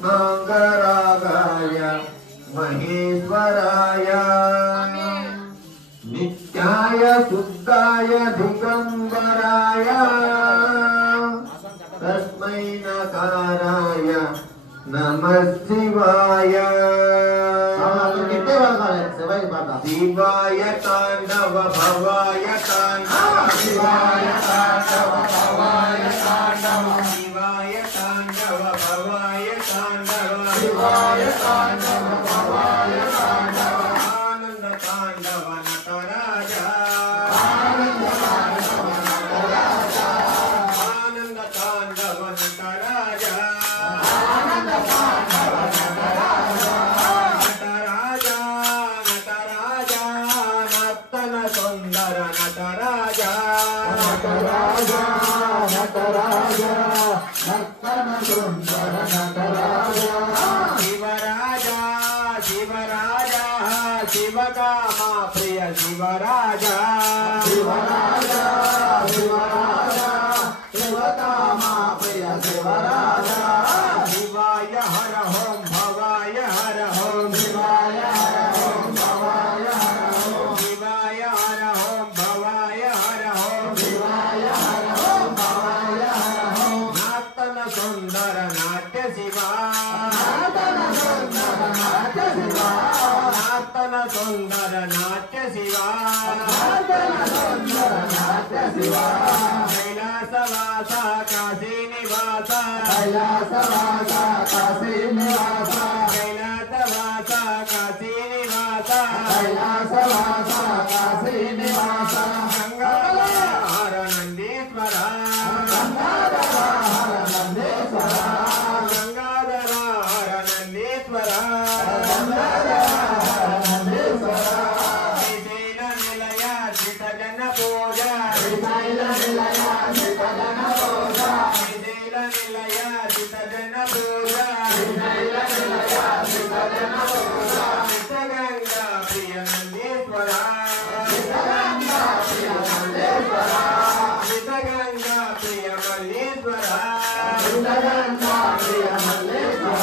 रत्नांगरागाय महेश्वराय नित्याय शुद्धाय दिगंबराय तस्मै नकाराय नमः शिवाय शिवाय तांडव भवाय तांडव शिवाय तांडव भवाय तांडव शिवाय तांडव भवाय तांडव शिवाय तांडव भवाय तांडव आनंद तांडव नटराजा आनंद तांडव नटराजा आनंद तांडव नटराजा आनंद तांडव नटराजा नटराजा नटराजा नर्तन सुंदर नटराजा नटराजा नटराजा नर्तन सुंदर नटराजा शिवराजा शिवराजा शिवकामा प्रिय शिवराजा शिवराजा शिवराजा शिवकामा प्रिय शिवराजा शिवाय हर ओम भवाय हर ओम शिवाय हर ओम भवाय हर ओम शिवाय हर ओम भवाय हर ओम शिवाय हर ओम भवाय हर ओम नर्तन सुंदर नाट्य शिवा नर्तन सुंदर नाट्य शिवा नर्तन सुंदर नाट्य शिवा नर्तन सुंदर नाट्य शिवा कैलासवास काशी निवास कैलासवास काशी निवास कैलासवास काशी निवास कैलासवास काशी निवास गंगाधर नंदीश्वर गंगाधर नंदीश्वर गंगाधर नंदीश्वर गंगाधर नंदीश्वर श्रीशैल निलय श्रीतजन पूजा श्रीशैल निलय श्रीतजन पूजा श्रीशैल निलय श्रीतजन पूजा श्रीशैल निलय श्रीतजन पूजा श्रीतगंगा प्रिय नंदीश्वर श्रीतगंगा प्रिय नंदीश्वर श्रीतगंगा प्रिय मल्लीश्वर श्रीतगंगा प्रिय मल्लीश्वर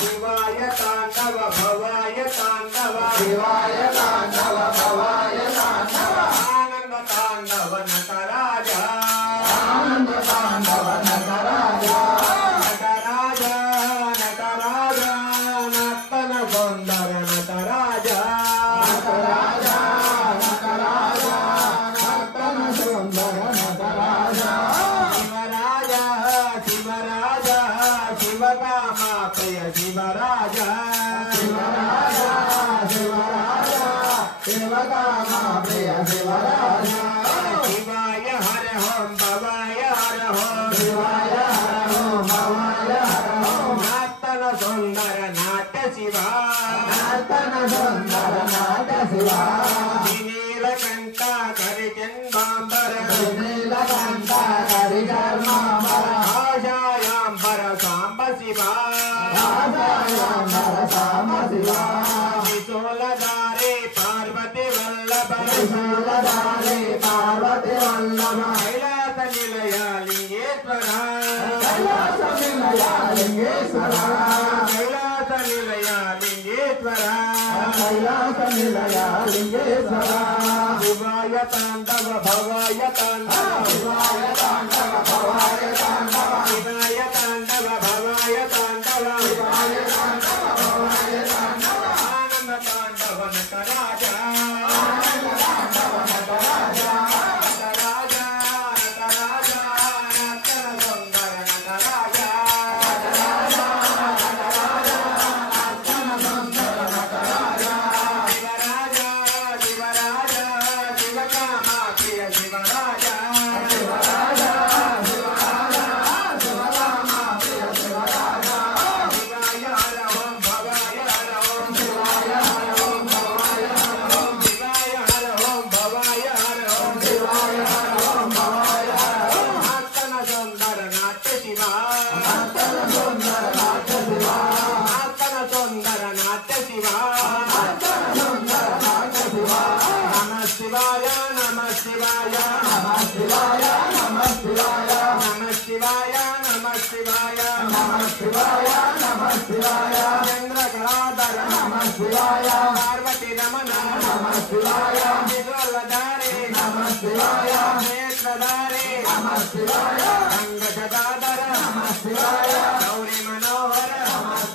शिवाय तांडव भवाय तांडव शिवाय तांडव भवाय तांडव आनंद तांडव नटराजा आनंद तांडव नटराजा नटराजा नटराजा नर्तन सुंदर नटराजा नटराजा नटराजा नर्तन सुंदर नटराजा शिवराजा शिवराजा शिवकामा प्रिय शिवराजा शिवराजा शिवराजा शिवकामा प्रिय शिवराजा शिवाय हर ओम भवाय हर ओम शिवाय हर ओम भवाय हर ओम नर्तन सुंदर नाट्य शिवा नर्तन सुंदर नाट्य शिवा नीलकंठ करिचंबांबर नीलकंठ करिचंबांबर आशायांबर सांब शिवा आशायांबर सांब शिवा त्रिशूलधारी पार्वती वल्लभ त्रिशूलधारी पार्वती वल्लभ कैलास निलय लिंगेश्वर कैलास निलय लिंगेश्वर कैलास निलय लिंगेश्वर कैलास निलय लिंगेश्वर शिवाय तांडव भवाय तांडव शिवाय तांडव भवाय तांडव शिवाय तांडव भवाय तांडव शिवाय तांडव भवाय तांडव आनंद तांडव नटराजा आनंद तांडव नटराजा नटराजा नटराजा नर्तन सुंदर नटराजा नटराजा नटराजा नर्तन सुंदर नटराजा शिवराजा शिवराजा शिवकामा प्रिय शिवराजा शिवराजा शिवाय पार्वती रमण नमः शिवाय विद्वल्लधारे नमः शिवाय नेत्रधारे नमः शिवाय रंगशदाधर नमः शिवाय